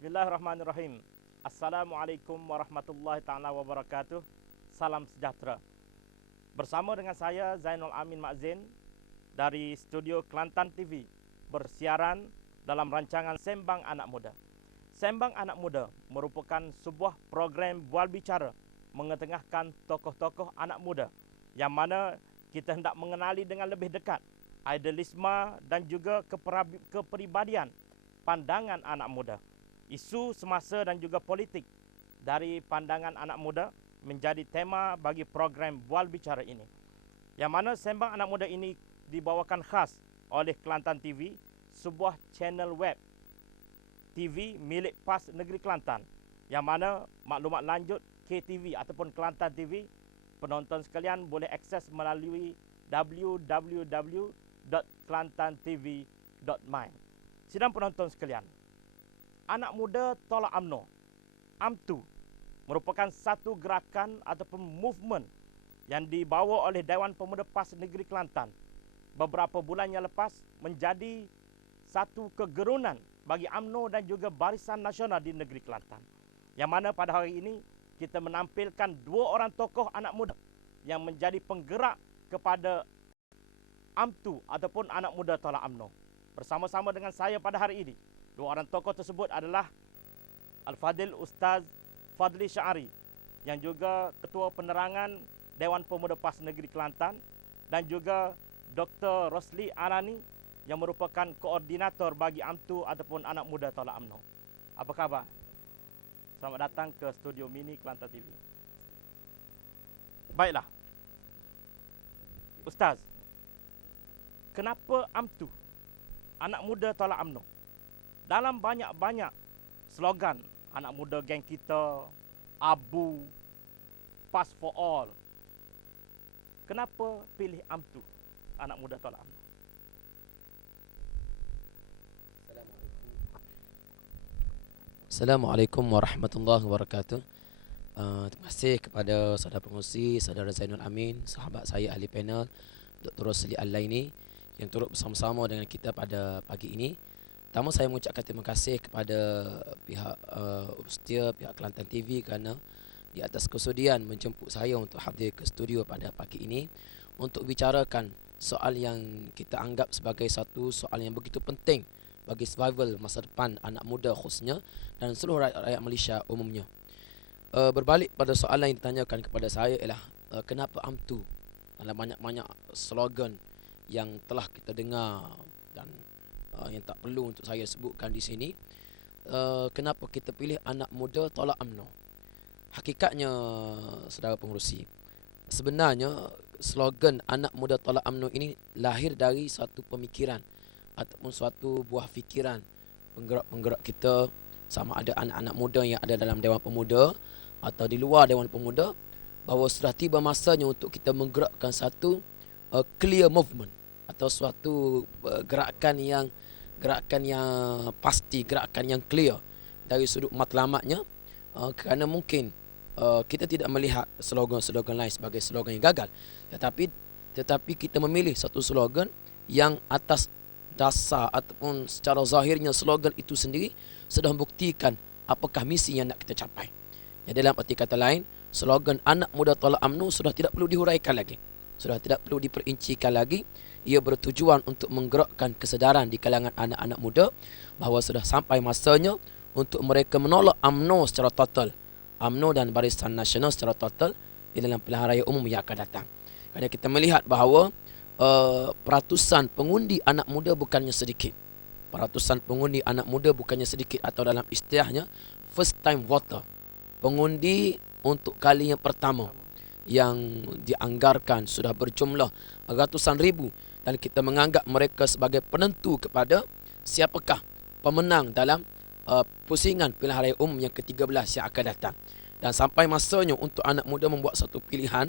Bismillahirrahmanirrahim. Assalamualaikum warahmatullahi ta'ala wabarakatuh. Salam sejahtera. Bersama dengan saya Zainul Amin Makzin dari studio Kelantan TV bersiaran dalam rancangan Sembang Anak Muda. Sembang Anak Muda merupakan sebuah program bual bicara mengetengahkan tokoh-tokoh anak muda yang mana kita hendak mengenali dengan lebih dekat idealisme dan juga kepribadian pandangan anak muda. Isu semasa dan juga politik dari pandangan anak muda menjadi tema bagi program bual bicara ini. Yang mana Sembang Anak Muda ini dibawakan khas oleh Kelantan TV, sebuah channel web TV milik PAS Negeri Kelantan. Yang mana maklumat lanjut KTV ataupun Kelantan TV, penonton sekalian boleh akses melalui www.kelantantv.my. Sidang penonton sekalian, anak muda tolak UMNO, AMTU, merupakan satu gerakan ataupun movement yang dibawa oleh Dewan Pemuda PAS Negeri Kelantan. Beberapa bulan yang lepas menjadi satu kegerunan bagi UMNO dan juga Barisan Nasional di Negeri Kelantan. Yang mana pada hari ini kita menampilkan dua orang tokoh anak muda yang menjadi penggerak kepada AMTU ataupun anak muda tolak UMNO. Bersama-sama dengan saya pada hari ini, dua orang tokoh tersebut adalah Al-Fadil Ustaz Fadli Syari yang juga Ketua Penerangan Dewan Pemuda PAS Negeri Kelantan, dan juga Dr. Rosli Arani yang merupakan koordinator bagi AMTU ataupun anak muda tolak UMNO. Apa khabar? Selamat datang ke studio mini Kelantan TV. Baiklah, Ustaz, kenapa AMTU, anak muda tolak UMNO? Dalam banyak-banyak slogan anak muda geng kita, ABU, PAS for all, kenapa pilih AMTU, anak muda tolak UMNO? Assalamualaikum warahmatullahi wabarakatuh. Terima kasih kepada saudara pengurusi, saudara Zainul Amin, sahabat saya ahli panel, Dr. Rosli Al-Laini yang turut bersama-sama dengan kita pada pagi ini. Pertama saya mengucapkan terima kasih kepada pihak Urustia, pihak Kelantan TV kerana di atas kesudian menjemput saya untuk hadir ke studio pada pagi ini untuk bicarakan soal yang kita anggap sebagai satu soal yang begitu penting bagi survival masa depan anak muda khususnya dan seluruh rakyat Malaysia umumnya. Berbalik pada soalan yang ditanyakan kepada saya ialah kenapa AMTU, dalam banyak-banyak slogan yang telah kita dengar dan yang tak perlu untuk saya sebutkan di sini, kenapa kita pilih anak muda tolak UMNO. Hakikatnya, saudara pengurusi, sebenarnya slogan anak muda tolak UMNO ini lahir dari satu pemikiran ataupun suatu buah fikiran penggerak-penggerak kita, sama ada anak-anak muda yang ada dalam Dewan Pemuda atau di luar Dewan Pemuda, bahawa sudah tiba masanya untuk kita menggerakkan satu clear movement atau suatu gerakan yang pasti, gerakan yang clear dari sudut matlamatnya, kerana mungkin kita tidak melihat slogan-slogan lain sebagai slogan yang gagal, tetapi kita memilih satu slogan yang atas dasar ataupun secara zahirnya slogan itu sendiri sudah membuktikan apakah misi yang nak kita capai. Jadi dalam arti kata lain, slogan anak muda tolak UMNO sudah tidak perlu dihuraikan lagi, sudah tidak perlu diperincikan lagi. Ia bertujuan untuk menggerakkan kesedaran di kalangan anak-anak muda bahawa sudah sampai masanya untuk mereka menolak UMNO secara total, UMNO dan Barisan Nasional secara total di dalam pilihan raya umum yang akan datang. Kerana kita melihat bahawa peratusan pengundi anak muda bukannya sedikit. Peratusan pengundi anak muda bukannya sedikit, atau dalam istilahnya first time voter, pengundi untuk kali yang pertama, yang dianggarkan sudah berjumlah ratusan ribu, dan kita menganggap mereka sebagai penentu kepada siapakah pemenang dalam pusingan pilihan raya umum yang ke-13 yang akan datang. Dan sampai masanya untuk anak muda membuat satu pilihan,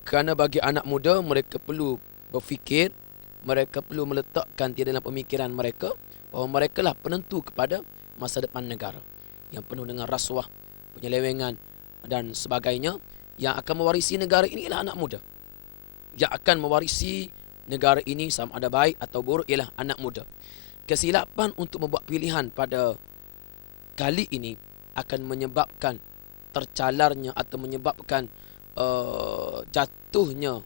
kerana bagi anak muda mereka perlu berfikir, mereka perlu meletakkan di dalam pemikiran mereka bahawa mereka lah penentu kepada masa depan negara yang penuh dengan rasuah, penyelewengan dan sebagainya. Yang akan mewarisi negara ini ialah anak muda. Yang akan mewarisi negara ini sama ada baik atau buruk ialah anak muda. Kesilapan untuk membuat pilihan pada kali ini akan menyebabkan tercalarnya atau menyebabkan jatuhnya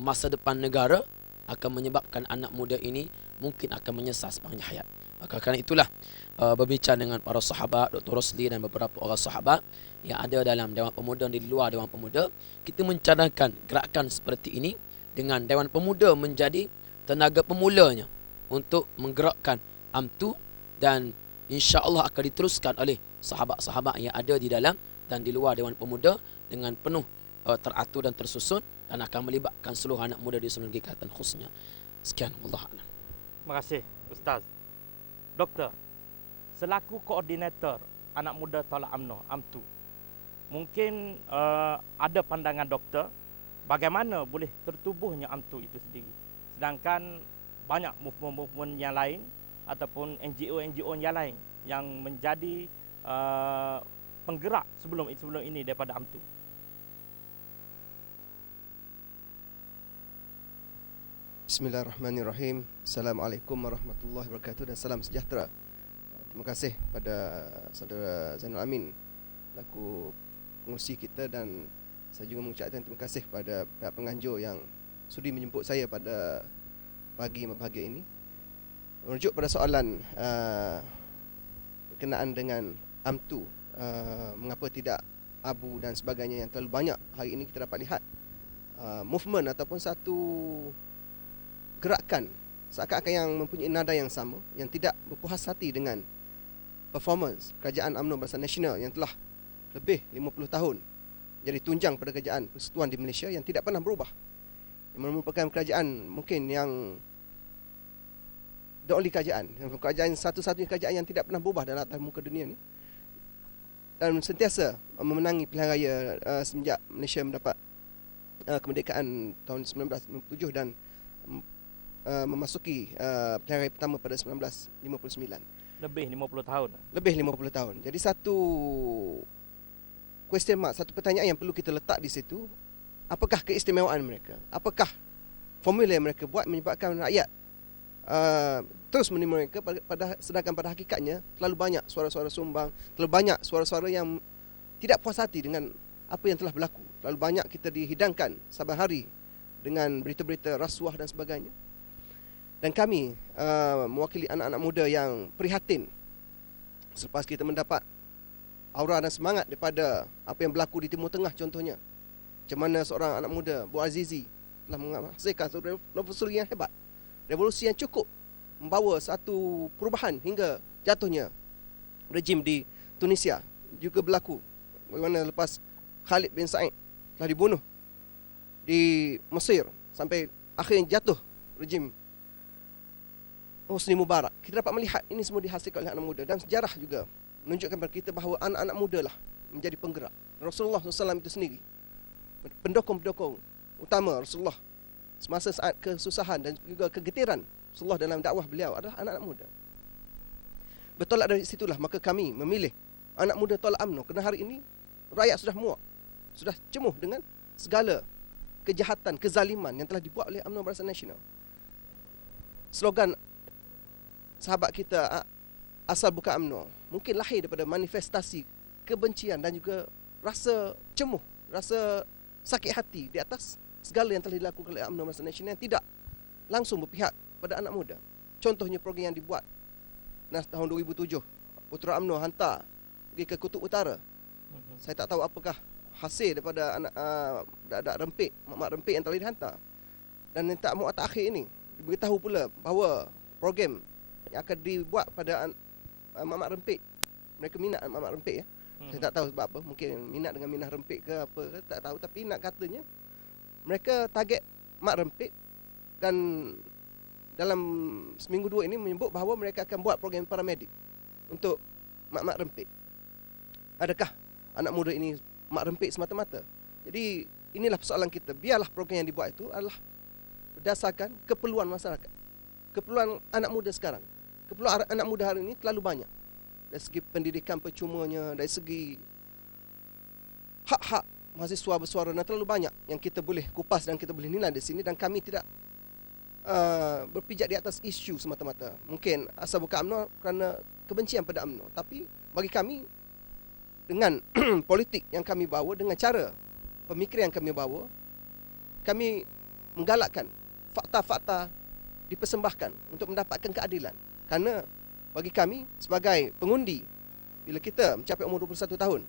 masa depan negara, akan menyebabkan anak muda ini mungkin akan menyesal sepanjang hayat. Maka kerana itulah berbicara dengan para sahabat, Dr. Rosli dan beberapa orang sahabat yang ada dalam Dewan Pemuda dan di luar Dewan Pemuda, kita mencadangkan gerakan seperti ini dengan Dewan Pemuda menjadi tenaga pemulanya untuk menggerakkan UMTU, dan insya-Allah akan diteruskan oleh sahabat-sahabat yang ada di dalam dan di luar Dewan Pemuda dengan penuh teratur dan tersusun, dan akan melibatkan seluruh anak muda di seluruh negeri Kelantan khususnya. Sekian, wallahu a'lam. Terima kasih Ustaz. Doktor, selaku koordinator anak muda tolak UMNO, UMTU, mungkin ada pandangan doktor bagaimana boleh tertubuhnya UMTU itu sendiri, sedangkan banyak movement-movement yang lain ataupun NGO-NGO yang lain yang menjadi penggerak sebelum ini daripada UMTU. Bismillahirrahmanirrahim. Assalamualaikum warahmatullahi wabarakatuh dan salam sejahtera. Terima kasih pada saudara Zainul Amin selaku pengurusi kita, dan saya juga mengucapkan terima kasih pada pihak penganjur yang sudi menjemput saya pada pagi pagi ini. Merujuk pada soalan berkenaan dengan UMTU, mengapa tidak ABU dan sebagainya yang terlalu banyak, hari ini kita dapat lihat movement ataupun satu gerakan seakan-akan yang mempunyai nada yang sama, yang tidak berpuas hati dengan performance kerajaan UMNO Barisan Nasional yang telah lebih 50 tahun jadi tunjang pada kerajaan persekutuan di Malaysia yang tidak pernah berubah, yang merupakan kerajaan mungkin yang the only kerajaan satu-satunya kerajaan yang tidak pernah berubah dalam atas muka dunia ni, dan sentiasa memenangi pilihan raya semenjak Malaysia mendapat kemerdekaan tahun 1957 dan memasuki pilihan raya pertama pada 1959. Lebih 50 tahun. Lebih 50 tahun. Jadi satu question mark, satu pertanyaan yang perlu kita letak di situ, apakah keistimewaan mereka? Apakah formula yang mereka buat menyebabkan rakyat terus menerima mereka, sedangkan pada hakikatnya terlalu banyak suara-suara sumbang, terlalu banyak suara-suara yang tidak puas hati dengan apa yang telah berlaku. Terlalu banyak kita dihidangkan saban hari dengan berita-berita rasuah dan sebagainya. Dan kami mewakili anak-anak muda yang prihatin selepas kita mendapat aura dan semangat daripada apa yang berlaku di Timur Tengah contohnya. Macam mana seorang anak muda, Bu Azizi, telah menghasilkan satu revolusi yang hebat. Revolusi yang cukup membawa satu perubahan hingga jatuhnya rejim di Tunisia. Juga berlaku bagaimana lepas Khalid bin Said telah dibunuh di Mesir sampai akhirnya jatuh rejim Hosni Mubarak. Kita dapat melihat ini semua dihasilkan oleh anak muda, dan sejarah juga menunjukkan kepada kita bahawa anak-anak muda lah menjadi penggerak. Rasulullah SAW itu sendiri pendukung-pendukung utama Rasulullah semasa saat kesusahan dan juga kegetiran Rasulullah dalam dakwah beliau adalah anak-anak muda. Bertolak dari situlah maka kami memilih anak muda tolak UMNO, kerana hari ini rakyat sudah muak, sudah cemuh dengan segala kejahatan, kezaliman yang telah dibuat oleh UMNO Barisan Nasional. Slogan sahabat kita asal bukan UMNO mungkin lahir daripada manifestasi kebencian dan juga rasa cemuh, rasa sakit hati di atas segala yang telah dilakukan oleh UMNO Barisan Nasional yang tidak langsung berpihak pada anak muda. Contohnya program yang dibuat tahun 2007, Putera UMNO hantar pergi ke Kutub Utara. Saya tak tahu apakah hasil daripada anak budak-budak rempit, mak-mak rempit yang telah dihantar. Dan yang tak muat akhir ini diberitahu pula bahawa program yang akan dibuat pada mak-mak rempit, mereka minat mak-mak rempit ya. Saya tak tahu sebab apa, mungkin minat dengan minah rempit ke apa ke, tak tahu, tapi nak katanya mereka target mak rempit, dan dalam seminggu dua ini menyebut bahawa mereka akan buat program paramedik untuk mak-mak rempit. Adakah anak muda ini mak rempit semata-mata? Jadi inilah persoalan kita. Biarlah program yang dibuat itu adalah berdasarkan keperluan masyarakat, keperluan anak muda sekarang. Keperluan anak muda hari ini terlalu banyak. Dari segi pendidikan percumanya, dari segi hak-hak mahasiswa bersuara, dan terlalu banyak yang kita boleh kupas dan kita boleh nilai di sini, dan kami tidak berpijak di atas isu semata-mata. Mungkin asal bukan UMNO kerana kebencian pada UMNO. Tapi bagi kami, dengan politik yang kami bawa, dengan cara pemikiran yang kami bawa, kami menggalakkan fakta-fakta dipersembahkan untuk mendapatkan keadilan. Kerana bagi kami sebagai pengundi, bila kita mencapai umur 21 tahun,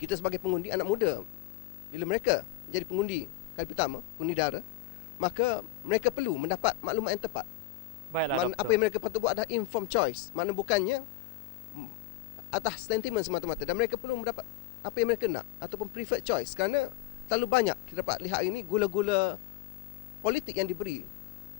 kita sebagai pengundi anak muda, bila mereka jadi pengundi kali pertama, pengundi dara, maka mereka perlu mendapat maklumat yang tepat. Baiklah, Apa yang mereka patut buat adalah informed choice. Makna bukannya atas sentiment semata-mata. Dan mereka perlu mendapat apa yang mereka nak ataupun preferred choice. Kerana terlalu banyak kita dapat lihat hari ini gula-gula politik yang diberi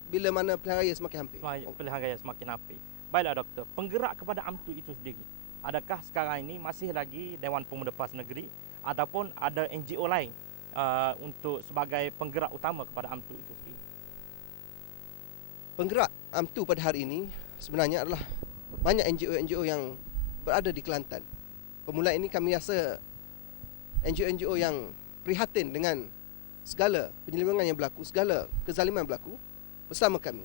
bila mana pilihan raya semakin hampir. Pilihan raya semakin hampir. Baiklah doktor, penggerak kepada UMNO itu sendiri, adakah sekarang ini masih lagi Dewan Pemuda PAS Negeri ataupun ada NGO lain untuk sebagai penggerak utama kepada UMNO itu sendiri? Penggerak UMNO pada hari ini sebenarnya adalah banyak NGO-NGO yang berada di Kelantan. Permulaan ini kami rasa NGO-NGO yang prihatin dengan segala penyelewengan yang berlaku, segala kezaliman yang berlaku bersama kami.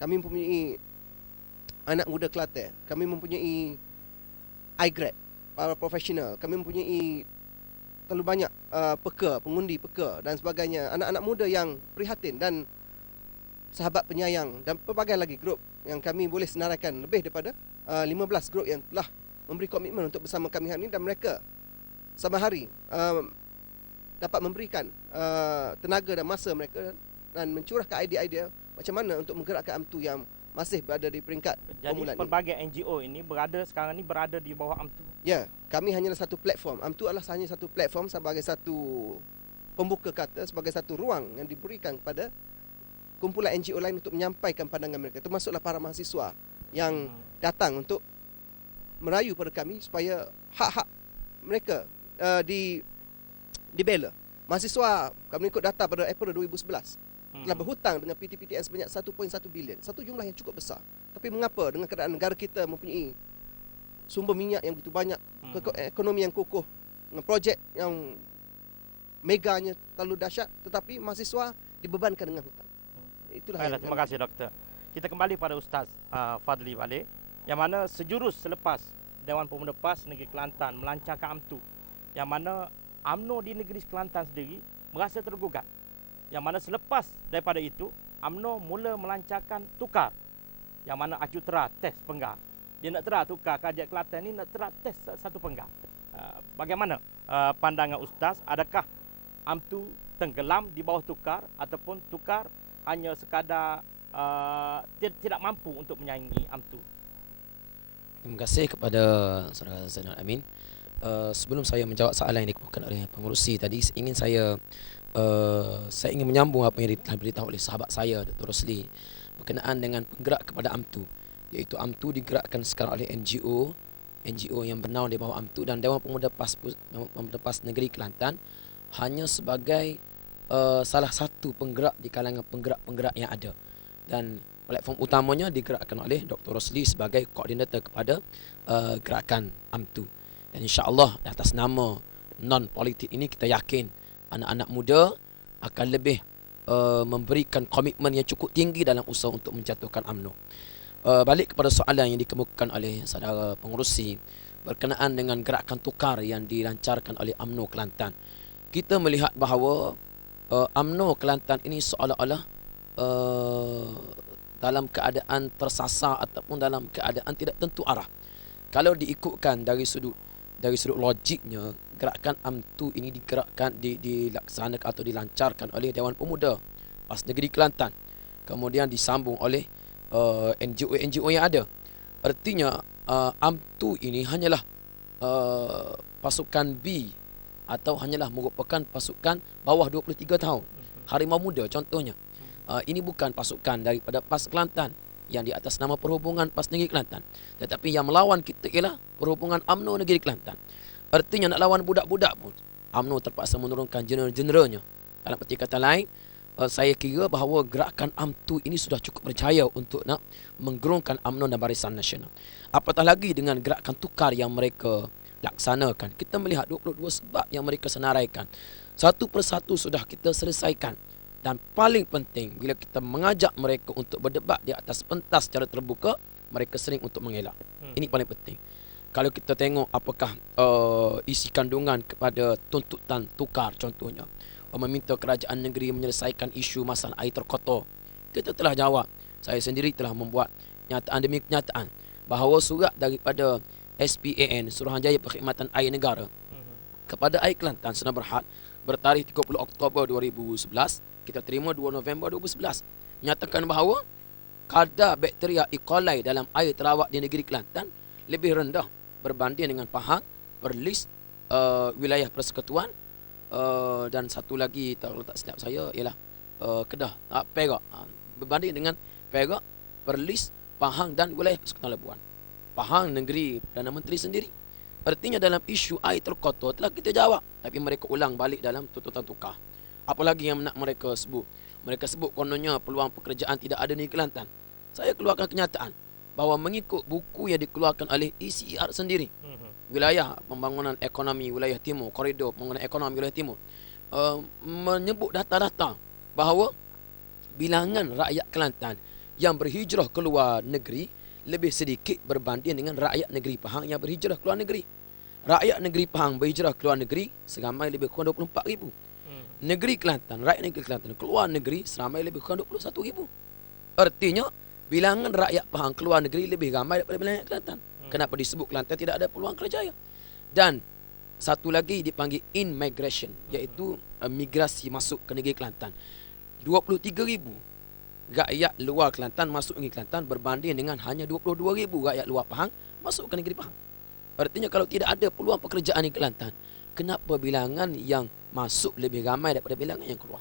Kami mempunyai anak muda Kelantan, kami mempunyai iGrad, para profesional, kami mempunyai terlalu banyak peka, pengundi peka dan sebagainya, anak-anak muda yang prihatin dan sahabat penyayang dan pelbagai lagi grup yang kami boleh senaraikan lebih daripada 15 grup yang telah memberi komitmen untuk bersama kami hari ini, dan mereka sama hari dapat memberikan tenaga dan masa mereka dan mencurahkan idea-idea macam mana untuk menggerakkan UMNO yang masih berada di peringkat Jadi pelbagai NGO ini sekarang ini berada di bawah UMNO. Ya, kami hanyalah satu platform. UMNO adalah hanya satu platform sebagai satu pembuka kata, sebagai satu ruang yang diberikan kepada kumpulan NGO lain untuk menyampaikan pandangan mereka. Termasuklah para mahasiswa yang datang untuk merayu pada kami supaya hak-hak mereka dibela. Mahasiswa, kami ikut data pada April 2011, telah berhutang dengan PT-PTN sebanyak 1.1 bilion. Satu jumlah yang cukup besar. Tapi mengapa dengan keadaan negara kita mempunyai sumber minyak yang begitu banyak, ekonomi yang kukuh, dengan projek yang meganya terlalu dahsyat, tetapi mahasiswa dibebankan dengan hutang. Itulah. Baiklah, terima kasih doktor. Kita kembali pada Ustaz Fadli balik, yang mana sejurus selepas Dewan Pemuda PAS Negeri Kelantan melancarkan UMNO, yang mana UMNO di negeri Kelantan sendiri merasa tergugat. Yang mana selepas daripada itu, UMNO mula melancarkan tukar, yang mana Acutera test penggar. Dia nak tera tukar Kajian Kelantan ni, nak tera test satu penggar. Bagaimana pandangan Ustaz? Adakah UMNO tenggelam di bawah tukar ataupun tukar hanya sekadar tidak mampu untuk menyaingi UMNO? Terima kasih kepada Saudara Zainal Amin. Sebelum saya menjawab soalan yang dikemukakan oleh pengurusi tadi, saya ingin menyambung apa yang telah diberitahu oleh sahabat saya Dr. Rosli berkenaan dengan penggerak kepada UMNO, iaitu UMNO digerakkan sekarang oleh NGO yang bernaung di bawah UMNO, dan Dewan Pemuda PAS Negeri Kelantan hanya sebagai salah satu penggerak di kalangan penggerak-penggerak yang ada, dan platform utamanya digerakkan oleh Dr. Rosli sebagai koordinator kepada gerakan UMNO. Dan insya-Allah atas nama non-politik ini, kita yakin anak-anak muda akan lebih memberikan komitmen yang cukup tinggi dalam usaha untuk menjatuhkan UMNO. Balik kepada soalan yang dikemukakan oleh saudara pengurusi berkenaan dengan gerakan tukar yang dilancarkan oleh UMNO Kelantan. Kita melihat bahawa UMNO Kelantan ini seolah-olah dalam keadaan tersasar ataupun dalam keadaan tidak tentu arah. Kalau diikutkan dari sudut logiknya, gerakan UMNO ini dilaksanakan atau dilancarkan oleh Dewan Pemuda PAS Negeri Kelantan, kemudian disambung oleh NGO yang ada. Artinya UMNO ini hanyalah pasukan B atau hanyalah merupakan pasukan bawah 23 tahun, Harimau Muda contohnya. Ini bukan pasukan daripada PAS Kelantan yang di atas nama Perhubungan PAS Negeri Kelantan, tetapi yang melawan kita ialah Perhubungan UMNO Negeri Kelantan. Artinya nak lawan budak-budak pun UMNO terpaksa menurunkan jeneral-jeneralnya. Dalam arti kata lain, saya kira bahawa gerakan UMNO ini sudah cukup berjaya untuk nak menggerungkan UMNO dan Barisan Nasional. Apatah lagi dengan gerakan tukar yang mereka laksanakan. Kita melihat 22 sebab yang mereka senaraikan. Satu persatu sudah kita selesaikan. Dan paling penting, bila kita mengajak mereka untuk berdebat di atas pentas secara terbuka, mereka sering untuk mengelak. Ini paling penting. Kalau kita tengok apakah isi kandungan kepada tuntutan tukar, contohnya meminta kerajaan negeri menyelesaikan isu masalah air terkotor, kita telah jawab. Saya sendiri telah membuat nyataan demi kenyataan bahawa surat daripada SPAN, Suruhanjaya Perkhidmatan Air Negara, kepada Air Kelantan Sdn Bhd bertarikh 30 Oktober 2011, kita terima 2 November 2011, menyatakan bahawa kadar bakteria E. coli dalam air terawat di negeri Kelantan lebih rendah berbanding dengan Pahang, Perlis, wilayah Persekutuan, dan satu lagi kalau tak silap saya ialah Kedah, Perak, berbanding dengan Perak, Perlis, Pahang dan wilayah Persekutuan Labuan. Pahang negeri Perdana Menteri sendiri. Artinya dalam isu air terkotor telah kita jawab, tapi mereka ulang balik dalam tuntutan tukar. Apa lagi yang nak mereka sebut? Mereka sebut kononnya peluang pekerjaan tidak ada di Kelantan. Saya keluarkan kenyataan bahawa mengikut buku yang dikeluarkan oleh ECR sendiri, wilayah pembangunan ekonomi wilayah timur, koridor pembangunan ekonomi wilayah timur, menyebut data-data bahawa bilangan rakyat Kelantan yang berhijrah keluar negeri lebih sedikit berbanding dengan rakyat negeri Pahang yang berhijrah keluar negeri. Rakyat negeri Pahang berhijrah keluar negeri seramai lebih kurang 24,000. Negeri Kelantan, rakyat negeri Kelantan keluar negeri seramai lebih kurang 21,000. Artinya bilangan rakyat Pahang keluar negeri lebih ramai daripada bilangan Kelantan. Kenapa disebut Kelantan tidak ada peluang kerjaya? Dan satu lagi dipanggil in-migration, iaitu migrasi masuk ke negeri Kelantan. 23,000 rakyat luar Kelantan masuk negeri Kelantan berbanding dengan hanya 22,000 rakyat luar Pahang masuk ke negeri Pahang. Artinya kalau tidak ada peluang pekerjaan di Kelantan, kenapa bilangan yang masuk lebih ramai daripada bilangan yang keluar?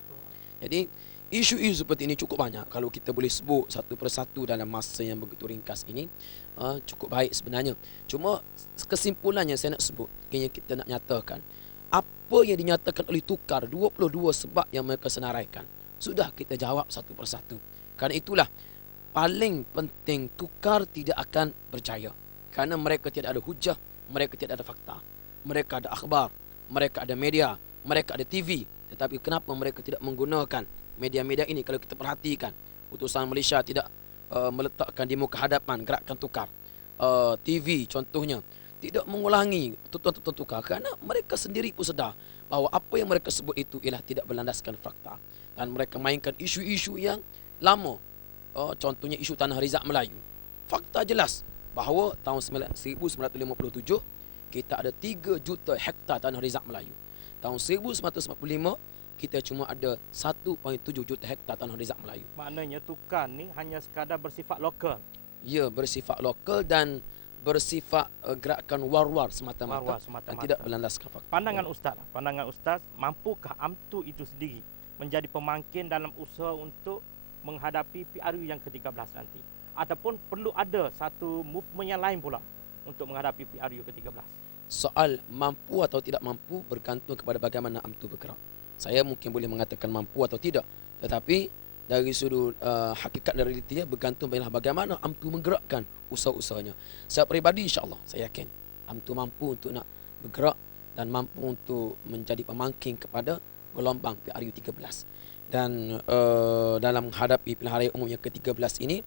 Jadi isu-isu seperti ini cukup banyak. Kalau kita boleh sebut satu persatu dalam masa yang begitu ringkas ini, cukup baik sebenarnya. Cuma kesimpulannya saya nak sebut, kini kita nak nyatakan apa yang dinyatakan oleh tukar 22 sebab yang mereka senaraikan sudah kita jawab satu persatu. Kerana itulah paling penting tukar tidak akan berjaya, kerana mereka tidak ada hujah, mereka tidak ada fakta. Mereka ada akhbar, mereka ada media, mereka ada TV. Tetapi kenapa mereka tidak menggunakan media-media ini? Kalau kita perhatikan, utusan Malaysia tidak meletakkan di muka hadapan gerakan tukar. TV contohnya tidak mengulangi tuntutan tukar, kerana mereka sendiri pun sedar bahawa apa yang mereka sebut itu ialah tidak berlandaskan fakta. Dan mereka mainkan isu-isu yang lama. Contohnya isu Tanah Rizak Melayu. Fakta jelas bahawa tahun 1957 kita ada 3 juta hektar Tanah Rizak Melayu. Tahun 1945 kita cuma ada 1.7 juta hektar Tanah Rizak Melayu. Maknanya tukar ni hanya sekadar bersifat lokal. Ya, bersifat lokal dan bersifat gerakan war-war semata-mata, War-war dan semata-mata. tidak berlandaskan fakta. Pandangan Ustaz, mampukah UMTO itu sendiri menjadi pemangkin dalam usaha untuk menghadapi PRU yang ke-13 nanti? Ataupun perlu ada satu movement yang lain pula untuk menghadapi PRU ke-13? Soal mampu atau tidak mampu bergantung kepada bagaimana UMTO bergerak. Saya mungkin boleh mengatakan mampu atau tidak, tetapi dari sudut hakikat dan realitinya bergantung pada bagaimana UMTO menggerakkan usaha-usahanya. Saya peribadi insya-Allah saya yakin UMTO mampu untuk nak bergerak dan mampu untuk menjadi pemangkin kepada gelombang PRU 13. Dan dalam menghadapi pilihan raya umum yang ke-13 ini,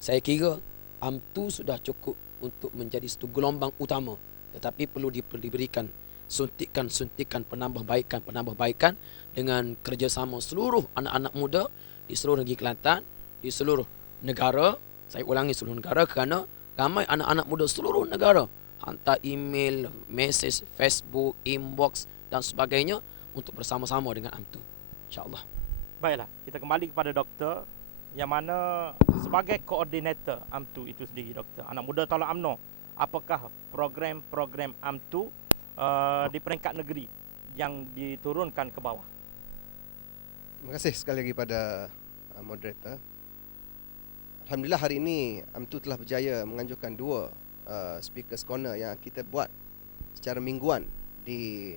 saya kira UMTO sudah cukup untuk menjadi satu gelombang utama, tetapi perlu diberikan suntikan penambahbaikan dengan kerjasama seluruh anak-anak muda di seluruh negeri Kelantan, di seluruh negara. Saya ulangi, seluruh negara, kerana ramai anak-anak muda seluruh negara hantar email, mesej, Facebook, inbox dan sebagainya untuk bersama-sama dengan UMTO, insya-Allah. Baiklah, kita kembali kepada doktor, yang mana sebagai koordinator UMTO itu sendiri, doktor, anak muda tolak UMNO, apakah program-program UMTO di peringkat negeri yang diturunkan ke bawah? Terima kasih sekali lagi pada moderator. Alhamdulillah hari ini UMTO telah berjaya menganjurkan 2 speakers corner yang kita buat secara mingguan di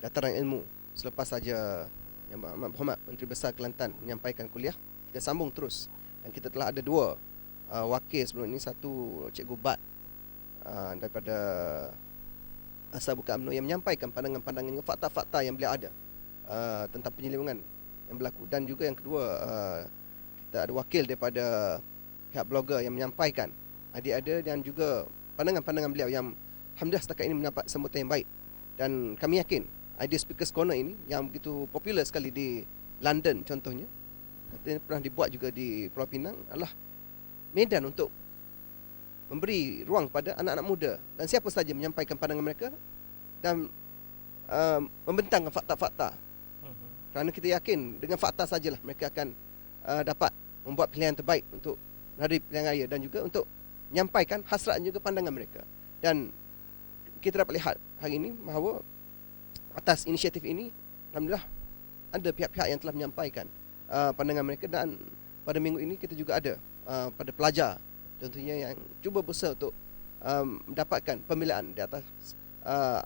Dataran Ilmu selepas saja Yang Amat Berhormat Menteri Besar Kelantan menyampaikan kuliah. Kita sambung terus, dan kita telah ada 2 wakil sebelum ini. Satu Cikgu Bat daripada Asal Buka UMNO yang menyampaikan pandangan-pandangan, fakta-fakta yang beliau ada tentang penyelewengan yang berlaku. Dan juga yang kedua, kita ada wakil daripada pihak blogger yang menyampaikan idea dan juga pandangan-pandangan beliau yang alhamdulillah setakat ini mendapat sambutan yang baik. Dan kami yakin idea Speakers Corner ini yang begitu popular sekali di London contohnya, katanya pernah dibuat juga di Pulau Pinang, adalah medan untuk memberi ruang kepada anak-anak muda dan siapa saja menyampaikan pandangan mereka dan membentangkan fakta-fakta. Kerana kita yakin dengan fakta sajalah mereka akan dapat membuat pilihan terbaik untuk hari pilihan raya dan juga untuk menyampaikan hasrat dan juga pandangan mereka. Dan kita dapat lihat hari ini bahawa atas inisiatif ini alhamdulillah ada pihak-pihak yang telah menyampaikan pandangan mereka. Dan pada minggu ini kita juga ada pada pelajar contohnya yang cuba berusaha untuk mendapatkan pembelaan di atas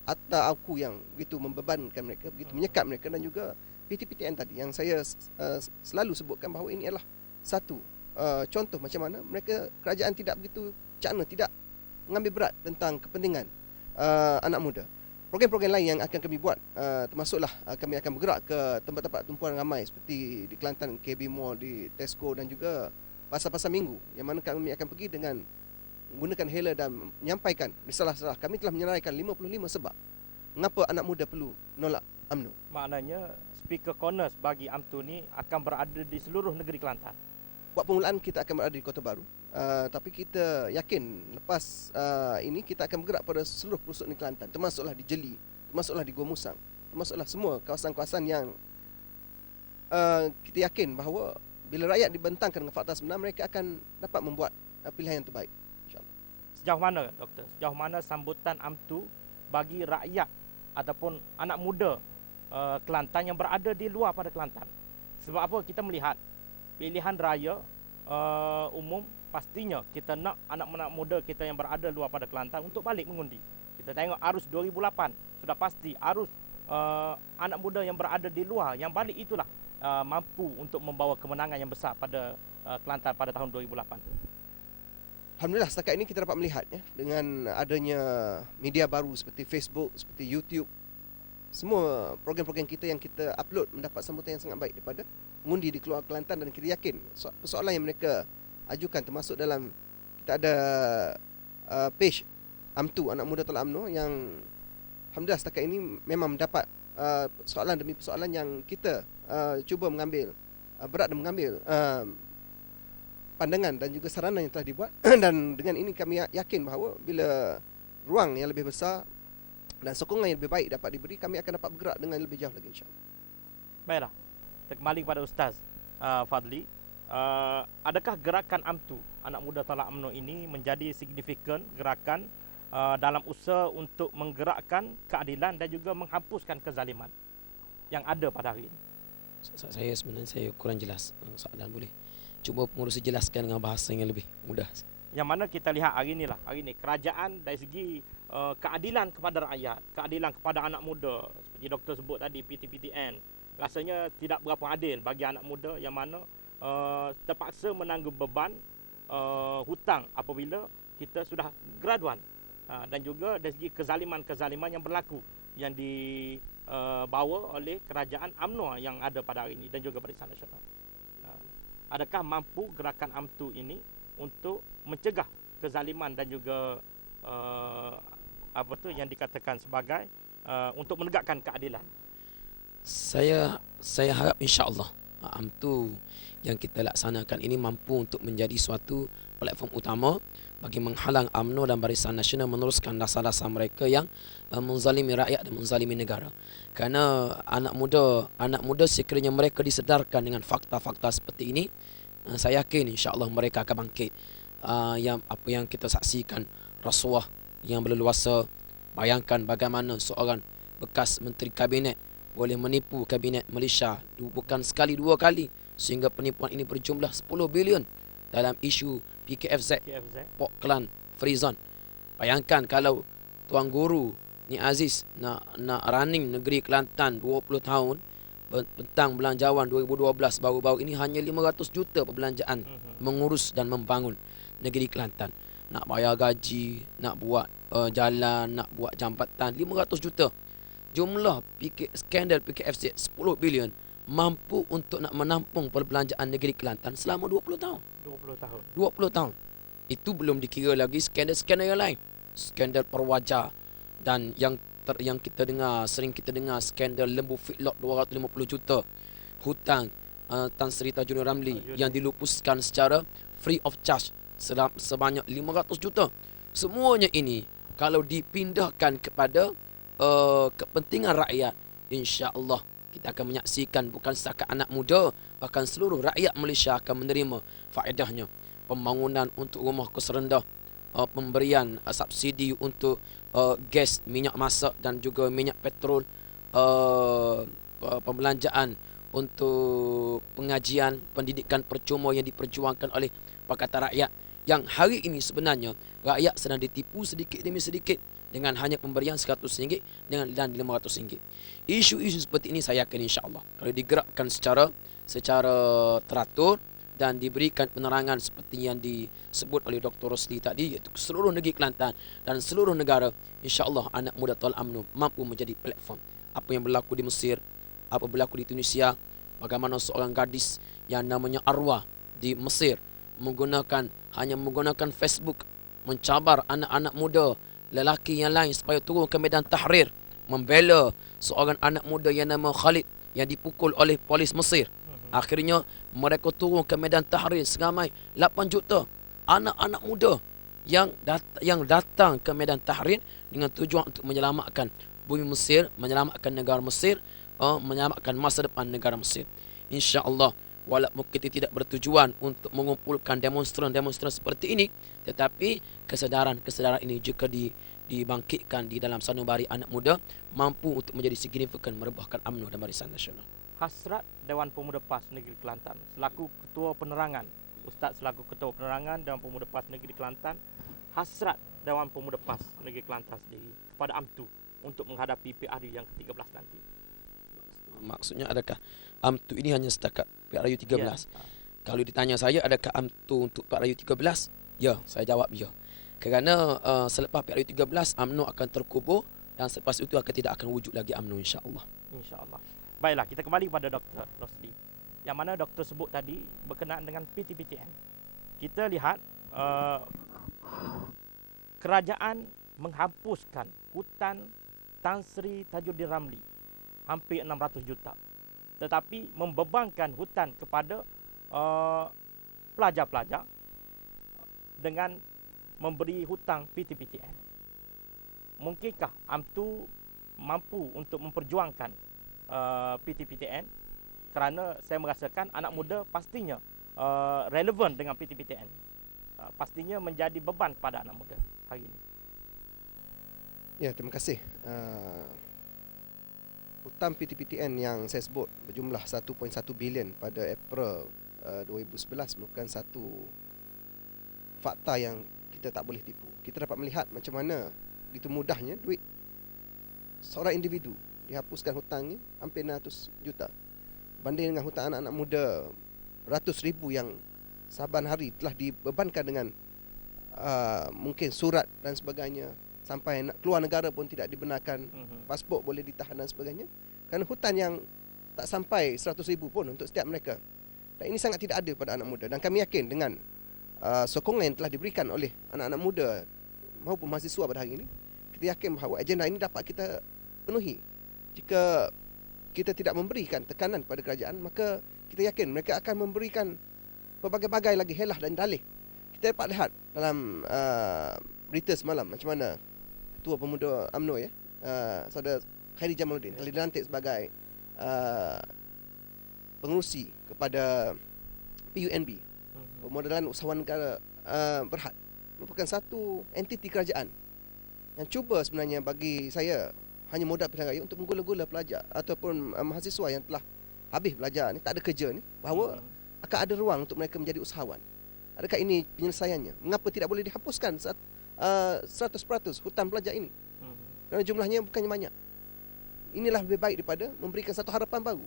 akta aku yang begitu membebankan mereka, begitu menyekat mereka. Dan juga PTPTN tadi yang saya selalu sebutkan bahawa ini adalah satu contoh macam mana mereka, kerajaan tidak begitu cakna, tidak mengambil berat tentang kepentingan anak muda. Program-program lain yang akan kami buat termasuklah kami akan bergerak ke tempat-tempat tumpuan ramai seperti di Kelantan, KB Mall, di Tesco dan juga pasar-pasar minggu, yang mana kami akan pergi dengan menggunakan hela dan menyampaikan risalah-risalah. Kami telah menyeraikan 55 sebab mengapa anak muda perlu menolak UMNO. Maknanya Speaker Corner bagi UMNO ni akan berada di seluruh negeri Kelantan. Buat permulaan kita akan berada di Kota Baru, tapi kita yakin lepas ini kita akan bergerak pada seluruh pelosok di Kelantan, termasuklah di Jeli, termasuklah di Gua Musang, termasuklah semua kawasan-kawasan yang kita yakin bahawa bila rakyat dibentangkan dengan fakta sebenar, mereka akan dapat membuat pilihan yang terbaik, insyaAllah. Sejauh mana, Doktor? Sejauh mana sambutan UMNO bagi rakyat ataupun anak muda Kelantan yang berada di luar pada Kelantan? Sebab apa? Kita melihat pilihan raya umum, pastinya kita nak anak-anak muda kita yang berada luar pada Kelantan untuk balik mengundi. Kita tengok arus 2008, sudah pasti arus anak muda yang berada di luar yang balik itulah mampu untuk membawa kemenangan yang besar pada Kelantan pada tahun 2008 tu. Alhamdulillah setakat ini kita dapat melihat ya, dengan adanya media baru seperti Facebook, seperti YouTube, semua program-program kita yang kita upload mendapat sambutan yang sangat baik daripada mengundi di keluar Kelantan. Dan kita yakin persoalan yang mereka ajukan, termasuk dalam kita ada page UMNO, anak muda tolak UMNO, yang alhamdulillah setakat ini memang mendapat soalan demi persoalan yang kita cuba mengambil berat dan mengambil pandangan dan juga saranan yang telah dibuat. Dan dengan ini kami yakin bahawa bila ruang yang lebih besar dan sokongan yang lebih baik dapat diberi, kami akan dapat bergerak dengan lebih jauh lagi, insyaAllah. Baiklah, kita kembali kepada Ustaz Fadli. Adakah gerakan UMNO, anak muda tolak UMNO ini menjadi signifikan gerakan dalam usaha untuk menggerakkan keadilan dan juga menghapuskan kezaliman yang ada pada hari ini? Saya sebenarnya saya kurang jelas soalan, boleh cuba pengurusi jelaskan dengan bahasa yang lebih mudah. Yang mana kita lihat hari ini kerajaan dari segi keadilan kepada rakyat, keadilan kepada anak muda, seperti doktor sebut tadi PTPTN, rasanya tidak berapa adil bagi anak muda yang mana terpaksa menanggung beban hutang apabila kita sudah graduan. Dan juga dari segi kezaliman-kezaliman yang berlaku yang dibawa oleh kerajaan UMNO yang ada pada hari ini dan juga Barisan Nasional. Adakah mampu gerakan UMNO ini untuk mencegah kezaliman dan juga yang dikatakan sebagai untuk menegakkan keadilan? Saya harap insya-Allah UMNO yang kita laksanakan ini mampu untuk menjadi suatu platform utama bagi menghalang UMNO dan Barisan Nasional meneruskan dasar-dasar mereka yang menzalimi rakyat dan menzalimi negara. Kerana anak muda sekiranya mereka disedarkan dengan fakta-fakta seperti ini, saya yakin insya-Allah mereka akan bangkit. Apa yang kita saksikan, rasuah yang berleluasa. Bayangkan bagaimana seorang bekas menteri kabinet boleh menipu kabinet Malaysia bukan sekali dua kali, sehingga penipuan ini berjumlah 10 bilion dalam isu PKFZ, Port Klang Free Zone. Bayangkan kalau Tuan Guru ni Aziz nak running negeri Kelantan 20 tahun, tentang belanjawan 2012 baru-baru ini hanya 500 juta perbelanjaan mengurus dan membangun negeri Kelantan. Nak bayar gaji, nak buat jalan, nak buat jambatan, 500 juta. Jumlah skandal PKFZ 10 bilion. mampu untuk nak menampung perbelanjaan negeri Kelantan selama 20 tahun. 20 tahun. 20 tahun. Itu belum dikira lagi skandal-skandal yang lain. Skandal perwajar dan yang kita dengar, sering kita dengar skandal lembu feedlot 250 juta. Hutang Tan Sri Tajudin Ramli yang dilupuskan secara free of charge sebanyak 500 juta. Semuanya ini kalau dipindahkan kepada kepentingan rakyat, insya-Allah kita akan menyaksikan bukan setakat anak muda, bahkan seluruh rakyat Malaysia akan menerima faedahnya. Pembangunan untuk rumah kos rendah, pemberian subsidi untuk gas, minyak masak dan juga minyak petrol, pembelanjaan untuk pengajian, pendidikan percuma yang diperjuangkan oleh Pakatan Rakyat, yang hari ini sebenarnya rakyat sedang ditipu sedikit demi sedikit dengan hanya pemberian RM100 dan RM500. Isu-isu seperti ini saya yakin insya-Allah kalau digerakkan secara teratur dan diberikan penerangan seperti yang disebut oleh Dr. Rosli tadi, iaitu seluruh negeri Kelantan dan seluruh negara, insya-Allah anak muda Tol UMNO mampu menjadi platform. Apa yang berlaku di Mesir, apa berlaku di Tunisia, bagaimana seorang gadis yang namanya Arwah di Mesir hanya menggunakan Facebook mencabar anak-anak muda lelaki yang lain supaya turun ke medan tahrir membela seorang anak muda yang nama Khalid yang dipukul oleh polis Mesir. Akhirnya mereka turun ke medan tahrir seramai 8 juta anak-anak muda yang datang ke medan tahrir dengan tujuan untuk menyelamatkan bumi Mesir, menyelamatkan negara Mesir, menyelamatkan masa depan negara Mesir. Insya-Allah, walaupun kita tidak bertujuan untuk mengumpulkan demonstran seperti ini, tetapi kesadaran ini juga dibangkitkan di dalam sanubari anak muda mampu untuk menjadi signifikan merebahkan UMNO dan Barisan Nasional. Hasrat Dewan Pemuda PAS Negeri Kelantan selaku Ketua Penerangan, Ustaz selaku Ketua Penerangan Dewan Pemuda PAS Negeri Kelantan, hasrat Dewan Pemuda PAS Negeri Kelantan sendiri kepada UMTU untuk menghadapi PRU yang ke-13 nanti. Maksudnya adakah UMTU ini hanya setakat PRU 13? Ya. Kalau ditanya saya adakah UMTU untuk PRU 13? Ya, saya jawab ya. Kerana selepas PRU 13 UMNO akan terkubur dan selepas itu tidak akan wujud lagi UMNO, insya-Allah. Insya-Allah. Baiklah, kita kembali kepada Dr. Rosli. Yang mana doktor sebut tadi berkenaan dengan PTPTN. Kita lihat kerajaan menghapuskan hutan Tan Sri Tajudin Ramli hampir 600 juta. Tetapi membebankan hutan kepada pelajar-pelajar dengan memberi hutang PTPTN. Mungkinkah UMTU mampu untuk memperjuangkan PTPTN? Kerana saya merasakan anak muda pastinya relevan dengan PTPTN. Pastinya menjadi beban kepada anak muda hari ini. Ya, terima kasih. Hutang PTPTN yang saya sebut berjumlah 1.1 bilion pada April 2011 merupakan satu fakta yang kita tak boleh tipu. Kita dapat melihat macam mana begitu mudahnya duit seorang individu dihapuskan hutangnya hampir 600 juta. Banding dengan hutang anak-anak muda ratus ribu yang saban hari telah dibebankan dengan mungkin surat dan sebagainya, sampai nak keluar negara pun tidak dibenarkan, pasport boleh ditahan dan sebagainya, kerana hutang yang tak sampai 100 ribu pun untuk setiap mereka. Dan ini sangat tidak adil pada anak muda. Dan kami yakin dengan sokongan yang telah diberikan oleh anak-anak muda maupun mahasiswa pada hari ini, kita yakin bahawa agenda ini dapat kita penuhi. Jika kita tidak memberikan tekanan pada kerajaan, maka kita yakin mereka akan memberikan pelbagai-bagai lagi helah dan dalih. Kita dapat lihat dalam berita semalam macam mana Ketua Pemuda UMNO Saudara Khairi Jamaluddin telah dilantik sebagai pengerusi kepada PUNB, Pemodelan Usahawan Negara Berhad. Merupakan satu entiti kerajaan yang cuba sebenarnya bagi saya hanya modal pilihan raya untuk menggula-gula pelajar ataupun mahasiswa yang telah habis belajar ni, tak ada kerja ni, bahawa akan ada ruang untuk mereka menjadi usahawan. Adakah ini penyelesaiannya? Mengapa tidak boleh dihapuskan 100% hutang pelajar ini? Kerana jumlahnya bukannya banyak. Inilah lebih baik daripada memberikan satu harapan baru.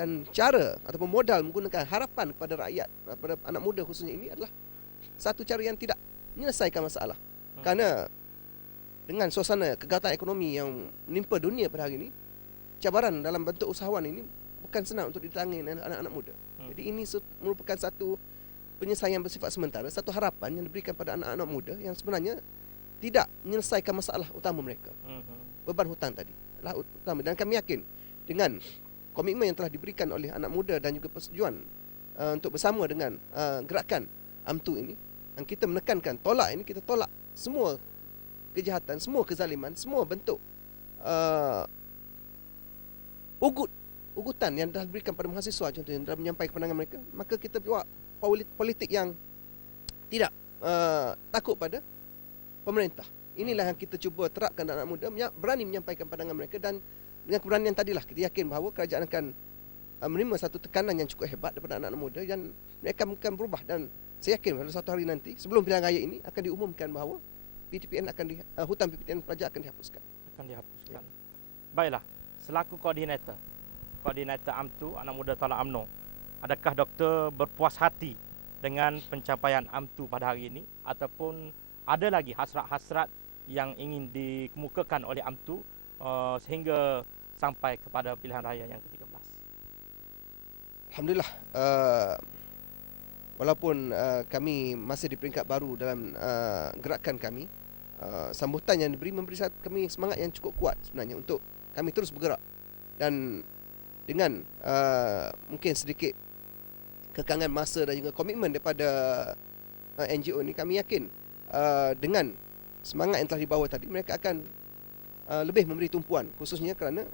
Dan cara ataupun modal menggunakan harapan kepada rakyat, kepada anak muda khususnya ini adalah satu cara yang tidak menyelesaikan masalah. Kerana dengan suasana kegawatan ekonomi yang menimpa dunia pada hari ini, cabaran dalam bentuk usahawan ini bukan senang untuk ditangani anak-anak muda. Jadi ini merupakan satu penyelesaian bersifat sementara, satu harapan yang diberikan pada anak-anak muda yang sebenarnya tidak menyelesaikan masalah utama mereka. Beban hutang tadi adalah utama, dan kami yakin dengan komitmen yang telah diberikan oleh anak muda dan juga persetujuan untuk bersama dengan gerakan AMTU ini, yang kita menekankan tolak ini, kita tolak semua kejahatan, semua kezaliman, semua bentuk ugutan yang dah diberikan pada mahasiswa contohnya dalam menyampaikan pandangan mereka. Maka kita buat politik yang tidak takut pada pemerintah. Inilah yang kita cuba terapkan anak muda, berani menyampaikan pandangan mereka, dan dengan keberanian tadilah kita yakin bahawa kerajaan akan menerima satu tekanan yang cukup hebat daripada anak-anak muda, dan mereka akan berubah. Dan saya yakin pada satu hari nanti sebelum pilihan raya ini akan diumumkan bahawa PTPN hutang PTPN pelajar akan dihapuskan. Ya. Baiklah, selaku koordinator AMTU Anak Muda Tolak UMNO, adakah doktor berpuas hati dengan pencapaian AMTU pada hari ini, ataupun ada lagi hasrat-hasrat yang ingin dikemukakan oleh AMTU sehingga sampai kepada pilihan raya yang ke-13? Alhamdulillah, walaupun kami masih di peringkat baru dalam gerakan kami, sambutan yang diberi memberi kami semangat yang cukup kuat sebenarnya untuk kami terus bergerak. Dan dengan mungkin sedikit kekangan masa dan juga komitmen daripada NGO ini, kami yakin dengan semangat yang telah dibawa tadi, mereka akan lebih memberi tumpuan, khususnya kerana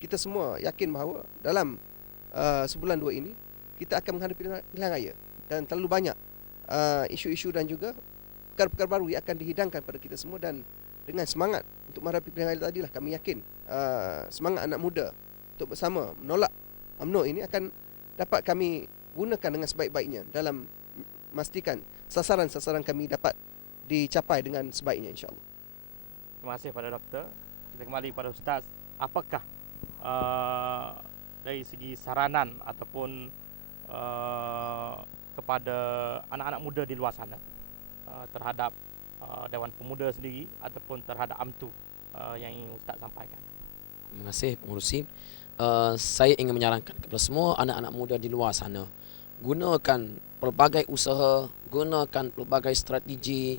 kita semua yakin bahawa dalam sebulan dua ini kita akan menghadapi pilihan raya, dan terlalu banyak isu-isu dan juga perkara-perkara baru yang akan dihidangkan pada kita semua. Dan dengan semangat untuk menghadapi pilihan raya tadilah kami yakin semangat anak muda untuk bersama menolak UMNO ini akan dapat kami gunakan dengan sebaik-baiknya dalam memastikan sasaran-sasaran kami dapat dicapai dengan sebaiknya, insya-Allah. Terima kasih pada doktor. Kita kembali pada Ustaz. Apakah dari segi saranan ataupun kepada anak-anak muda di luar sana terhadap Dewan Pemuda sendiri ataupun terhadap AMTU yang ingin Ustaz sampaikan? Terima kasih pengurusi. Saya ingin menyarankan kepada semua anak-anak muda di luar sana, gunakan pelbagai usaha, gunakan pelbagai strategi,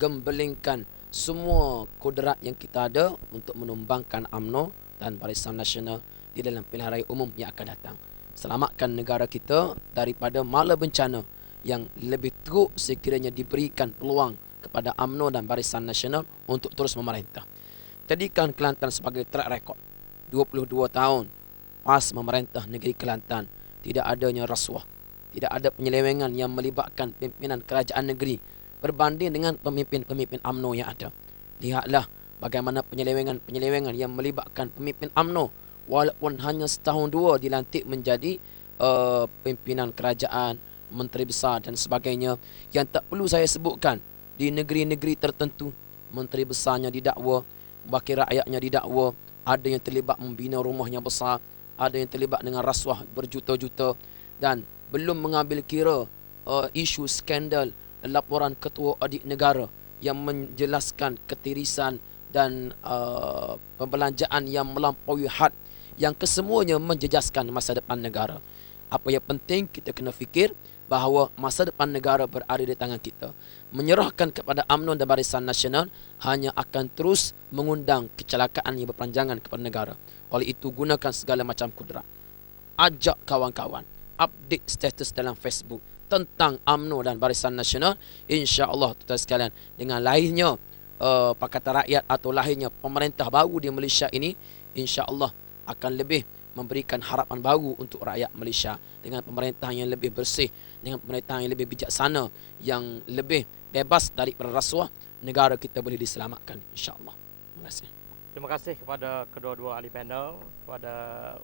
gembelingkan semua kodrat yang kita ada untuk menumbangkan UMNO dan Barisan Nasional di dalam pilihan raya umum yang akan datang. Selamatkan negara kita daripada mala bencana yang lebih teruk sekiranya diberikan peluang kepada UMNO dan Barisan Nasional untuk terus memerintah. Jadikan Kelantan sebagai track record. 22 tahun pas memerintah negeri Kelantan, tidak adanya rasuah, tidak ada penyelewengan yang melibatkan pimpinan kerajaan negeri berbanding dengan pemimpin-pemimpin UMNO yang ada. Lihatlah bagaimana penyelewengan yang melibatkan pemimpin UMNO walaupun hanya setahun dua dilantik menjadi pimpinan kerajaan, menteri besar dan sebagainya, yang tak perlu saya sebutkan. Di negeri-negeri tertentu menteri besarnya didakwa, wakil rakyatnya didakwa, ada yang terlibat membina rumahnya besar, ada yang terlibat dengan rasuah berjuta-juta, dan belum mengambil kira isu skandal laporan ketua audit negara yang menjelaskan ketirisan dan pembelanjaan yang melampaui had, yang kesemuanya menjejaskan masa depan negara. Apa yang penting, kita kena fikir bahawa masa depan negara berada di tangan kita. Menyerahkan kepada UMNO dan Barisan Nasional hanya akan terus mengundang kecelakaan yang berpanjangan kepada negara. Oleh itu, gunakan segala macam kudrat. Ajak kawan-kawan, update status dalam Facebook tentang UMNO dan Barisan Nasional. InsyaAllah tuan sekalian, dengan lahirnya Pakatan Rakyat atau lahirnya pemerintah baru di Malaysia ini, insyaAllah akan lebih memberikan harapan baru untuk rakyat Malaysia, dengan pemerintah yang lebih bersih, dengan pemerintah yang lebih bijaksana, yang lebih bebas daripada rasuah. Negara kita boleh diselamatkan, insya-Allah. Terima kasih. Terima kasih kepada kedua-dua ahli panel, kepada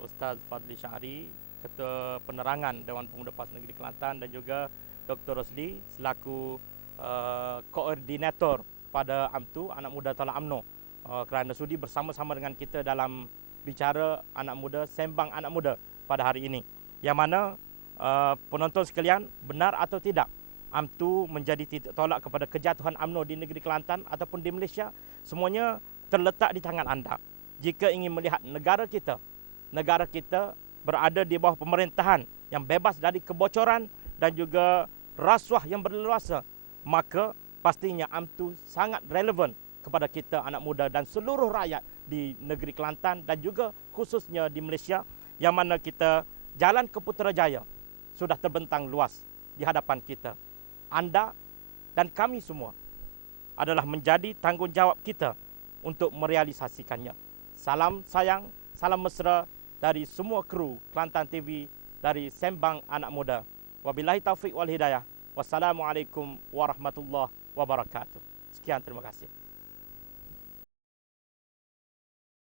Ustaz Fadli Syahri, Ketua Penerangan Dewan Pemuda PAS Negeri Kelantan, dan juga Dr. Rosli selaku koordinator pada AMTU Anak Muda Tolak UMNO, kerana sudi bersama-sama dengan kita dalam bicara anak muda, sembang anak muda pada hari ini. Yang mana penonton sekalian, benar atau tidak AMTU menjadi titik tolak kepada kejatuhan UMNO di negeri Kelantan ataupun di Malaysia, semuanya terletak di tangan anda. Jika ingin melihat negara kita berada di bawah pemerintahan yang bebas dari kebocoran dan juga rasuah yang berleluasa, maka pastinya AMTU sangat relevan kepada kita anak muda dan seluruh rakyat di negeri Kelantan dan juga khususnya di Malaysia, yang mana kita jalan ke Putrajaya sudah terbentang luas di hadapan kita. Anda dan kami semua adalah menjadi tanggungjawab kita untuk merealisasikannya. Salam sayang, salam mesra dari semua kru Kelantan TV, dari Sembang Anak Muda. Wabillahi taufiq wal hidayah. Wassalamualaikum warahmatullahi wabarakatuh. Sekian, terima kasih.